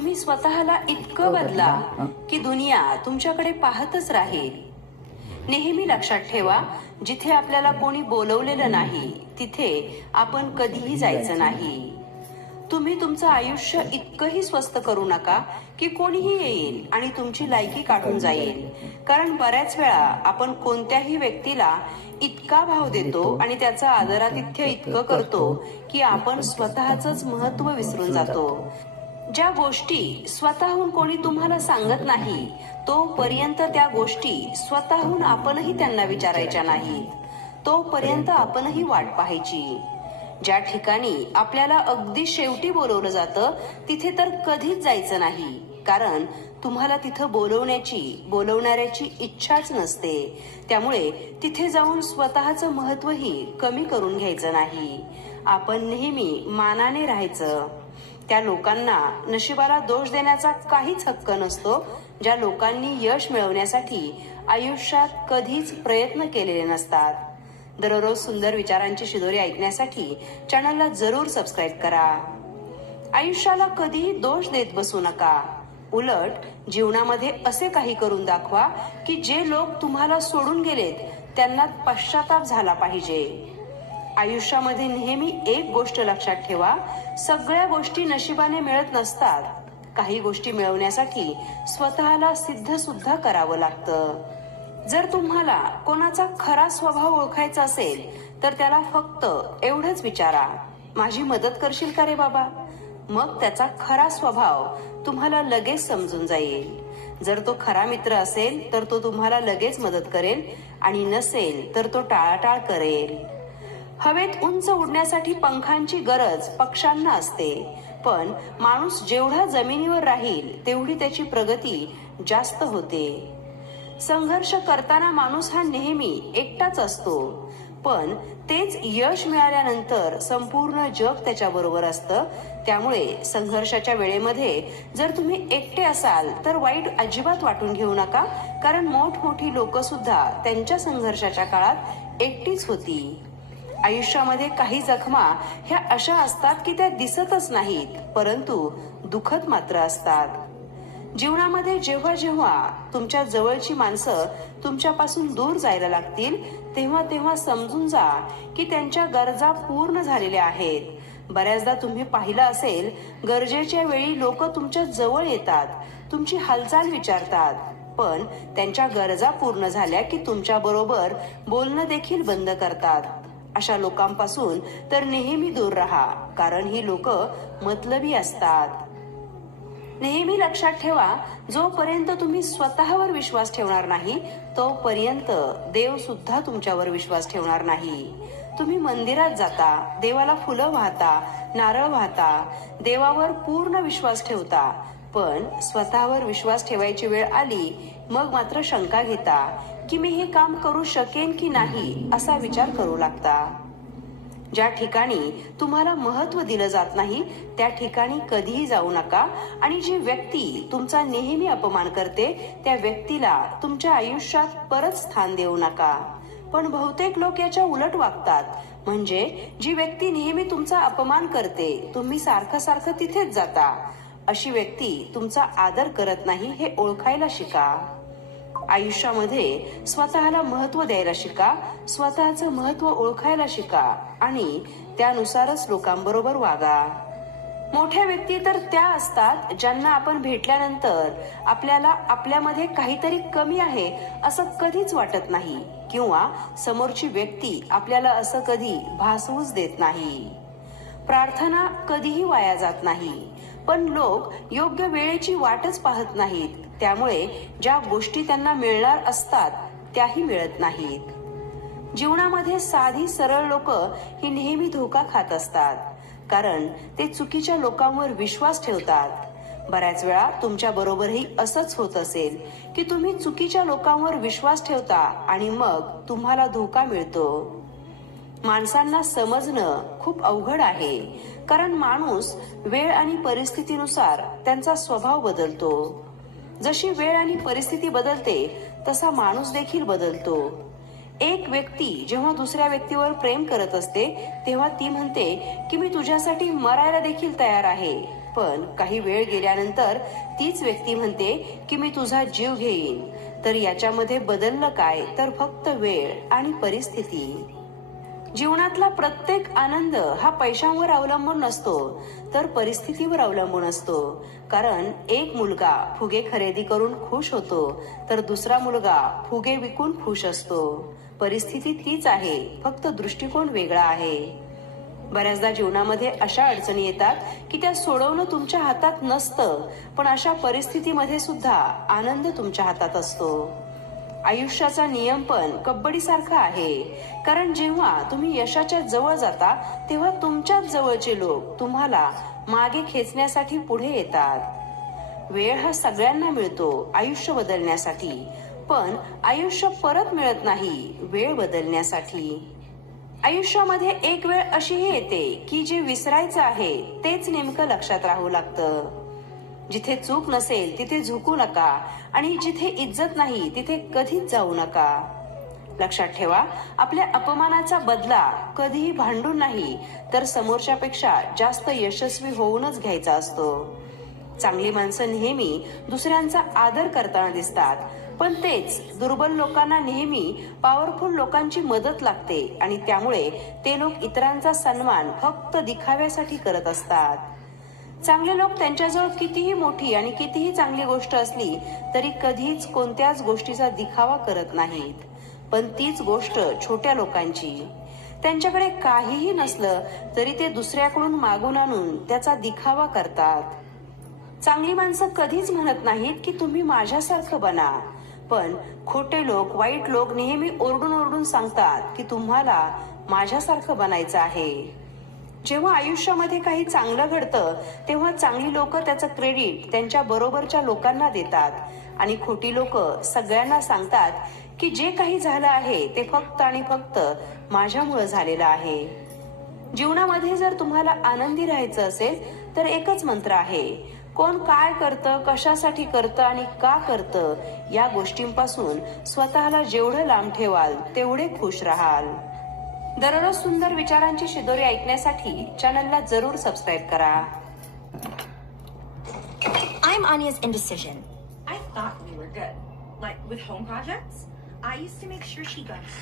तुम्ही स्वतःला इतकं बदला की दुनिया तुमच्याकडे पाहतच राहील. नेहमी लक्षात ठेवा जिथे आपल्याला कोणी बोलवलेलं नाही तिथे आपण कधीही जायचं नाही. तुम्ही तुमचं आयुष्य इतकंही स्वस्त करू नका की कोणीही येईल आणि तुमची लायकी काढून जाईल. कारण बऱ्याच वेळा आपण कोणत्याही व्यक्तीला इतका भाव देतो आणि त्याचं आदरातिथ्य इतकं करतो की आपण स्वतःच महत्त्व विसरून जातो. ज्या गोष्टी स्वतःहून कोणी तुम्हाला सांगत नाही तोपर्यंत त्या गोष्टी स्वतःहून आपणही त्यांना विचारायच्या नाहीत. तोपर्यंत आपणही वाट पाहायची. ज्या ठिकाणी आपल्याला अगदी शेवटी बोलवलं जातं तिथे तर कधीच जायचं नाही. कारण तुम्हाला तिथं बोलवण्याची बोलवणाऱ्याची इच्छाच नसते. त्यामुळे तिथे जाऊन स्वतःचं महत्वही कमी करून घ्यायचं नाही. आपण नेहमी मानाने राहायचं. त्या लोकांना नशिबाला दोष देण्याचा काहीच हक्क नसतो ज्या लोकांनी यश मिळवण्यासाठी आयुष्यात कधीच प्रयत्न केलेले नसतात. दररोज सुंदर विचारांची शिदोरी ऐकण्यासाठी चॅनलला जरूर सबस्क्राईब करा. आयुष्याला कधीही दोष देत बसू नका. उलट जीवनामध्ये असे काही करून दाखवा की जे लोक तुम्हाला सोडून गेलेत त्यांना पश्चाताप झाला पाहिजे. आयुष्यामध्ये नेहमी एक गोष्ट लक्षात ठेवा सगळ्या गोष्टी नशिबाने मिळत नसतात. काही गोष्टी मिळवण्यासाठी स्वतःला सिद्ध सुद्धा करावं लागतं. जर तुम्हाला कोणाचा खरा स्वभाव ओळखायचा असेल तर त्याला फक्त एवढंच विचारा. माझी मदत करशील का रे बाबा? मग त्याचा खरा स्वभाव तुम्हाला लगेच समजून जाईल. जर तो खरा मित्र असेल तर तो तुम्हाला लगेच मदत करेल आणि नसेल तर तो टाळाटाळ करेल. हवेत उंच उडण्यासाठी पंखांची गरज पक्ष्यांना असते. पण माणूस जेवढा जमिनीवर राहील तेवढी त्याची प्रगती जास्त होते. संघर्ष करताना माणूस हा नेहमी एकटाच असतो. पण तेच यश मिळाल्यानंतर संपूर्ण जग त्याच्या बरोबर असतं. त्यामुळे संघर्षाच्या वेळेमध्ये जर तुम्ही एकटे असाल तर वाईट अजिबात वाटून घेऊ नका. कारण मोठमोठी लोक सुद्धा त्यांच्या संघर्षाच्या काळात एकटीच होती. आयुष्यामध्ये काही जखमा ह्या अशा असतात की त्या दिसतच नाहीत परंतु दुखत मात्र असतात. जीवनामध्ये जेव्हा जेव्हा तुमच्या जवळची माणसं तुमच्यापासून दूर जायला लागतील तेव्हा तेव्हा समजून जा की त्यांच्या गरजा पूर्ण झालेल्या आहेत. बऱ्याचदा तुम्ही पाहिलं असेल गरजेच्या वेळी लोक तुमच्या जवळ येतात तुमची हालचाल विचारतात पण त्यांच्या गरजा पूर्ण झाल्या की तुमच्या बरोबर बोलणं देखील बंद करतात. अशा लोकांपासून तर नेहमी दूर राहा कारण ही लोक मतलबी असतात. नेहमी लक्षात ठेवा जोपर्यंत तुम्ही स्वतःवर विश्वास ठेवणार नाही तोपर्यंत देव सुद्धा तुमच्यावर विश्वास ठेवणार नाही. तुम्ही मंदिरात जाता देवाला फुलं वाहता नारळ वाहता देवावर पूर्ण विश्वास ठेवता पण स्वतःवर विश्वास ठेवायची वेळ आली मग मात्र शंका घेता की मी हे काम करू शकेन की नाही असा विचार करू लागता. ज्या ठिकाणी तुम्हाला महत्त्व दिलं जात नाही त्या ठिकाणी कधीही जाऊ नका आणि जी व्यक्ती तुमचा नेहमी अपमान करते त्या व्यक्तीला तुमच्या आयुष्यात परत स्थान देऊ नका. पण बहुतेक लोक याच्या उलट वागतात. म्हणजे जी व्यक्ती नेहमी तुमचा अपमान करते तुम्ही सारखं सारखं तिथेच जाता. अशी व्यक्ती तुमचा आदर करत नाही हे ओळखायला शिका. आयुष्यामध्ये स्वतःला महत्त्व द्यायला शिका स्वतःचं महत्त्व ओळखायला शिका आणि त्यानुसारच लोकांबरोबर वागा. मोठ्या व्यक्ती तर त्या असतात ज्यांना आपण भेटल्यानंतर आपल्याला आपल्यामध्ये काहीतरी कमी आहे असं कधीच वाटत नाही किंवा समोरची व्यक्ती आपल्याला असं कधी भासवूच देत नाही. प्रार्थना कधीही वाया जात नाही. पण लोक योग्य वेळेची वाटच पाहत नाहीत. त्यामुळे ज्या गोष्टी त्यांना मिळणार असतात त्याही मिळत नाहीत. जीवनामध्ये साधी सरळ लोक ही नेहमी धोका खात असतात. कारण ते चुकीच्या लोकांवर विश्वास ठेवतात. बऱ्याच वेळा तुमच्या बरोबरही असंच होत असेल की तुम्ही चुकीच्या लोकांवर विश्वास ठेवता आणि मग तुम्हाला धोका मिळतो. माणसांना समजणं खूप अवघड आहे. कारण माणूस वेळ आणि परिस्थितीनुसार त्यांचा स्वभाव बदलतो. जशी वेळ आणि परिस्थिती बदलते तसा माणूस देखील बदलतो. एक व्यक्ती जेव्हा दुसऱ्या व्यक्तीवर प्रेम करत असते तेव्हा ती म्हणते की मी तुझ्यासाठी मरायला देखील तयार आहे. पण काही वेळ गेल्यानंतर तीच व्यक्ती म्हणते की मी तुझा जीव घेईन. तर याच्यामध्ये बदललं काय? तर फक्त वेळ आणि परिस्थिती. जीवनातला प्रत्येक आनंद हा पैशांवर अवलंबून नसतो तर परिस्थितीवर अवलंबून असतो. कारण एक मुलगा फुगे खरेदी करून खुश होतो तर दुसरा मुलगा फुगे विकून खुश असतो. परिस्थिती तीच आहे फक्त दृष्टिकोन वेगळा आहे. बऱ्याचदा जीवनामध्ये अशा अडचणी येतात की त्या सोडवणं तुमच्या हातात नसतं पण अशा परिस्थितीमध्ये सुद्धा आनंद तुमच्या हातात असतो. आयुष्याचा नियम पण कबड्डी सारखा आहे. कारण जेव्हा तुम्ही यशाच्या जवळ जाता तेव्हा तुमच्याच जवळचे लोक तुम्हाला मागे खेचण्यासाठी पुढे येतात. वेळ हा सगळ्यांना मिळतो आयुष्य बदलण्यासाठी. पण आयुष्य परत मिळत नाही वेळ बदलण्यासाठी. आयुष्यामध्ये एक वेळ अशीही येते की जे विसरायचं आहे तेच नेमकं लक्षात राहू लागतं. जिथे चूक नसेल तिथे झुकू नका. आणि जिथे इज्जत नाही तिथे कधीच जाऊ नका. लक्षात ठेवा आपल्या अपमानाचा बदला कधीही भांडून नाही तर समोरच्यापेक्षा जास्त यशस्वी होऊनच घ्यायचा असतो. चांगली माणसं नेहमी दुसऱ्यांचा आदर करताना दिसतात पण तेच दुर्बल लोकांना नेहमी पॉवरफुल लोकांची मदत लागते आणि त्यामुळे ते लोक इतरांचा सन्मान फक्त दिखाव्यासाठी करत असतात. चांगले लोक त्यांच्याजवळ कितीही मोठी आणि कितीही चांगली गोष्ट असली तरी कधीच कोणत्याच गोष्टीचा दिखावा करत नाहीत. पण तीच गोष्ट छोट्या लोकांची. त्यांच्याकडे काहीही नसलं तरी ते दुसऱ्याकडून मागून आणून त्याचा दिखावा करतात. चांगली माणसं कधीच म्हणत नाहीत की तुम्ही माझ्यासारखं बना. पण खोटे लोक वाईट लोक नेहमी ओरडून ओरडून सांगतात की तुम्हाला माझ्यासारखं बनायचं आहे. जेव्हा आयुष्यामध्ये काही चांगलं घडतं तेव्हा चांगली लोक त्याचं क्रेडिट त्यांच्या बरोबरच्या लोकांना देतात. आणि खोटी लोक सगळ्यांना सांगतात की जे काही झालं आहे ते फक्त आणि फक्त माझ्यामुळे झालेलं आहे. जीवनामध्ये जर तुम्हाला आनंदी राहायचं असेल तर एकच मंत्र आहे. कोण काय करतं कशासाठी करतं आणि का करतं या गोष्टींपासून स्वतःला जेवढं लांब ठेवाल तेवढे खुश राहाल. दररोज सुंदर विचारांची शिदोरी ऐकण्यासाठी चॅनलला जरूर सबस्क्राईब करा. I am anxious in decision I thought we were good like with home projects I use to make sure she got